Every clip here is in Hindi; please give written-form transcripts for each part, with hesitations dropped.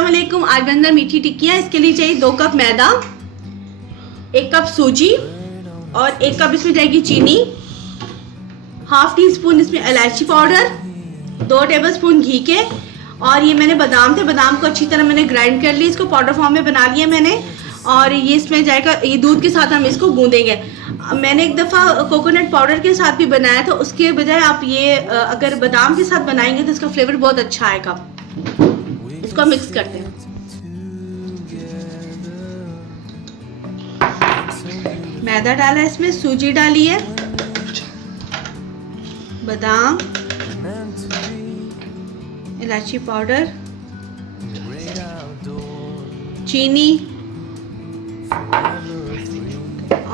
अस्सलाम वालेकुम। आज के अंदर मीठी टिक्कियाँ। इसके लिए चाहिए 2 कप मैदा, 1 कप सूजी और 1 कप इसमें जाएगी चीनी, हाफ टी स्पून इसमें इलायची पाउडर, 2 टेबलस्पून घी के। और ये मैंने बादाम थे, बादाम को अच्छी तरह मैंने ग्राइंड कर लिया, इसको पाउडर फॉर्म में बना लिया मैंने। और ये इसमें जाएगा, ये दूध के साथ हम इसको गूंदेंगे। मैंने एक दफ़ा कोकोनट पाउडर के साथ भी बनाया था, उसके बजाय आप ये अगर बादाम के साथ बनाएंगे तो इसका फ्लेवर बहुत अच्छा आएगा। इसको मिक्स करते हैं। मैदा डाला, इसमें सूजी डाली है, बादाम, इलायची पाउडर, चीनी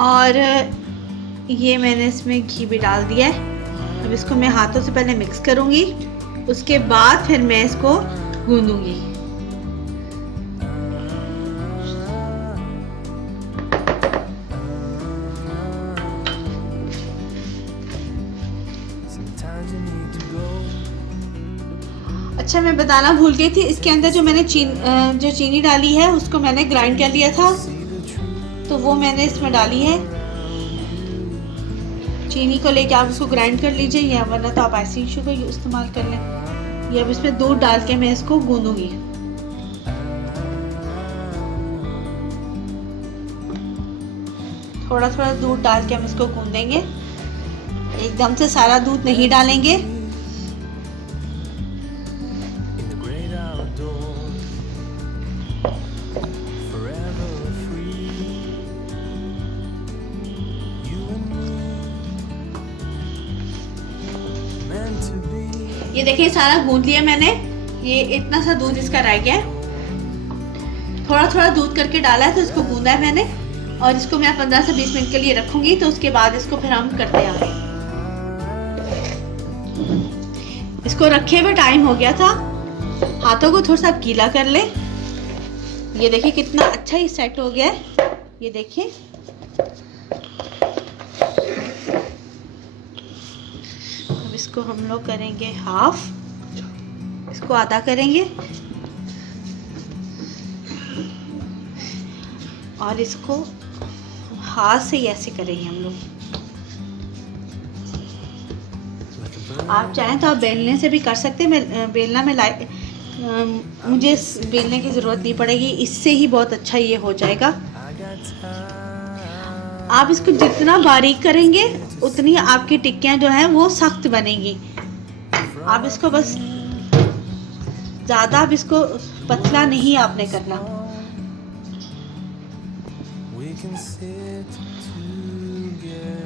और ये मैंने इसमें घी भी डाल दिया है। अब इसको मैं हाथों से पहले मिक्स करूंगी, उसके बाद फिर मैं इसको गूंदूंगी। अच्छा, मैं बताना भूल गई थी, इसके अंदर जो मैंने जो चीनी डाली है उसको मैंने ग्राइंड कर लिया था, तो वो मैंने इसमें डाली है। चीनी को लेके आप इसको ग्राइंड कर लीजिए, या वरना तो आप ऐसे ही शुगर इस्तेमाल कर लें। ये अब इसमें दूध डाल के मैं इसको गूंदूंगी। थोड़ा थोड़ा दूध डाल के हम इसको गूंदेंगे, एकदम से सारा दूध नहीं डालेंगे। ये देखिए सारा गूंद लिया मैंने, ये इतना सा दूध इसका रह गया है। थोड़ा थोड़ा दूध करके डाला है तो इसको गूंदा है मैंने, और इसको मैं 15 से 20 मिनट के लिए रखूंगी, तो उसके बाद इसको फिर हम करते हैं। इसको रखे हुए टाइम हो गया था, हाथों को थोड़ा सा गीला कर ले। ये देखिए कितना अच्छा ही सेट हो गया है, ये देखिए। इसको हम लोग करेंगे हाफ, इसको आधा करेंगे और इसको हाथ से ही ऐसे करेंगे हम लोग। आप चाहें तो आप बेलने से भी कर सकते हैं। मैं बेलना में मुझे बेलने की ज़रूरत नहीं पड़ेगी, इससे ही बहुत अच्छा ये हो जाएगा। आप इसको जितना बारीक करेंगे उतनी आपकी टिक्कियाँ जो हैं वो सख्त बनेंगी। आप इसको बस ज़्यादा, आप इसको पतला नहीं आपने करना।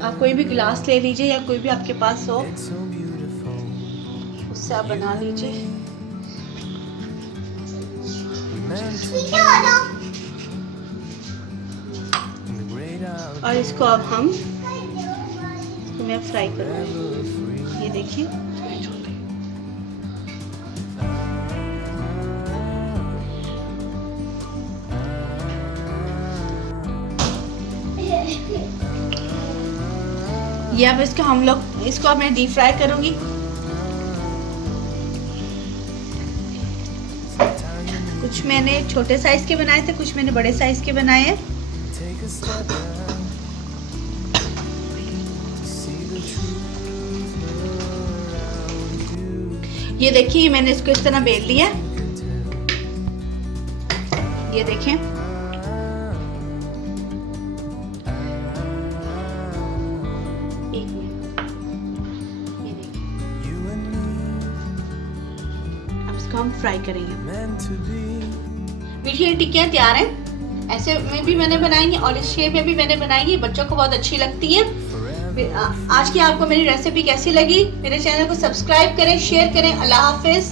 आप कोई भी गिलास ले लीजिए या कोई भी आपके पास हो, उससे आप बना लीजिए। और इसको अब हम मैं फ्राई करूँगी। ये देखिए ये अब इसको हम लोग अब मैं डीप फ्राई करूँगी। कुछ मैंने छोटे साइज के बनाए थे, कुछ मैंने बड़े साइज के बनाए हैं। ये देखिए मैंने इसको इस तरह बेल लिया। ये देखें, एक मिनट, ये देखिए। अब इसको हम फ्राई करेंगे। मीठी टिक्कियाँ तैयार हैं। ऐसे में भी मैंने बनाई है और इस शेप में भी मैंने बनाई है, बच्चों को बहुत अच्छी लगती है। आज की आपको मेरी रेसिपी कैसी लगी? मेरे चैनल को सब्सक्राइब करें, शेयर करें। अल्लाह हाफिज।